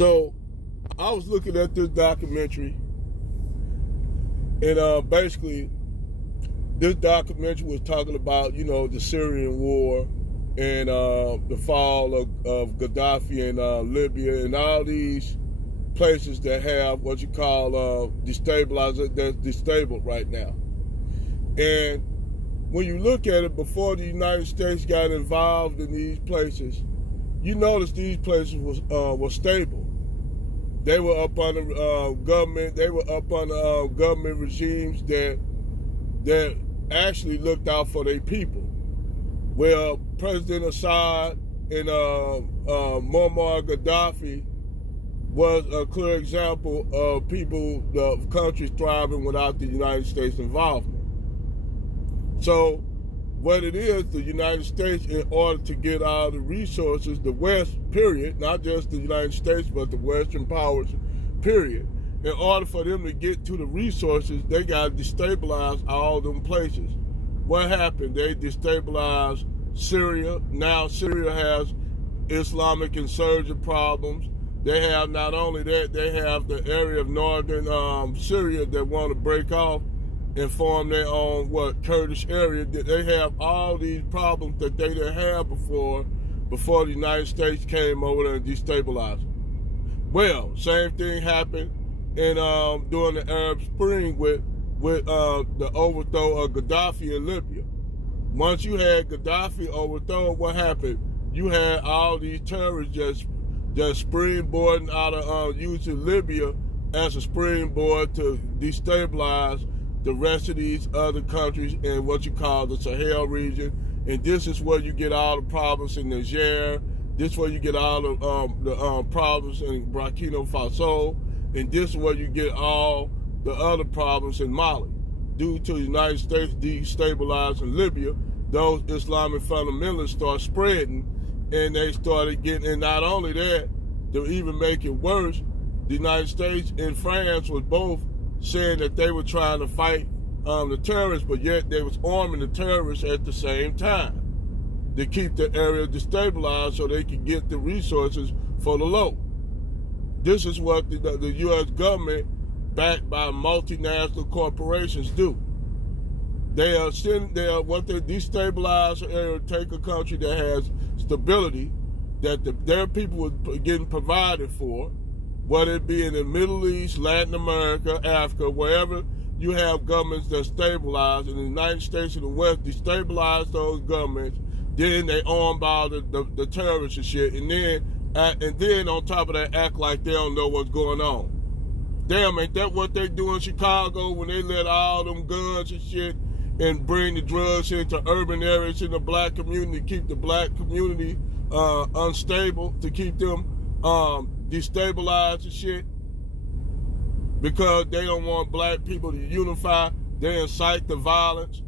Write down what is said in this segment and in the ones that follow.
So I was looking at this documentary, and basically, this documentary was talking about, the Syrian war and the fall of Gaddafi in Libya and all these places that have what you call destabilized, that's disabled right now. And when you look at it, before the United States got involved in these places, you notice these places were stable. They were up under government. They were up under government regimes that actually looked out for their people. Well, President Assad and Muammar Gaddafi was a clear example of countries thriving without the United States involvement. So what it is, the United States, in order to get all the resources, the West, period, not just the United States, but the Western powers, period, in order for them to get to the resources, they got to destabilize all them places. What happened? They destabilized Syria. Now Syria has Islamic insurgent problems. They have not only that, they have the area of northern Syria that want to break off and form their own Kurdish area. They have all these problems that they didn't have before the United States came over there and destabilized them. Well, same thing happened in during the Arab Spring with the overthrow of Gaddafi in Libya. Once you had Gaddafi overthrown, what happened? You had all these terrorists just springboarding out of using Libya as a springboard to destabilize the rest of these other countries in what you call the Sahel region. And this is where you get all the problems in Niger. This is where you get all the problems in Burkina Faso. And this is where you get all the other problems in Mali. Due to the United States destabilizing Libya, those Islamic fundamentalists start spreading, and they started getting, and not only that, to even make it worse, the United States and France was both saying that they were trying to fight the terrorists, but yet they was arming the terrorists at the same time to keep the area destabilized so they could get the resources for the low. This is what the U.S. government, backed by multinational corporations, do. They destabilize an area, take a country that has stability, that their people were getting provided for, whether it be in the Middle East, Latin America, Africa, wherever you have governments that stabilize, and the United States and the West destabilize those governments, then they arm all the terrorists and shit, and then on top of that, act like they don't know what's going on. Damn, ain't that what they do in Chicago when they let all them guns and shit and bring the drugs into urban areas in the black community, keep the black community unstable, to keep them destabilized and shit, because they don't want black people to unify. They incite the violence.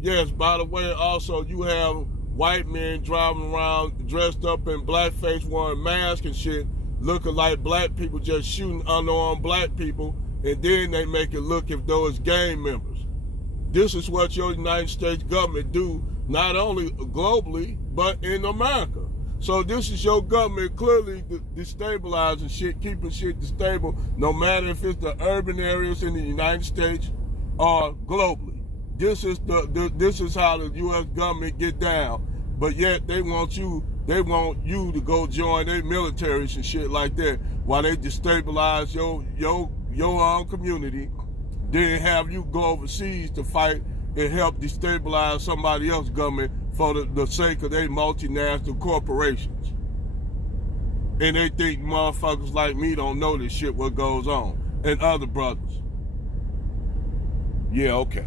Yes, by the way, also you have white men driving around dressed up in blackface, wearing masks and shit, looking like black people, just shooting unarmed black people, and then they make it look as though it's gang members. This is what your United States government do, not only globally, but in America. So this is your government clearly destabilizing shit, keeping shit stable, no matter if it's the urban areas in the United States or globally. This is how the U.S. government get down. But yet they want you to go join their militaries and shit like that, while they destabilize your own community, then have you go overseas to fight and help destabilize somebody else's government for the sake of their multinational corporations. And they think motherfuckers like me don't know this shit, what goes on, and other brothers. Yeah, okay.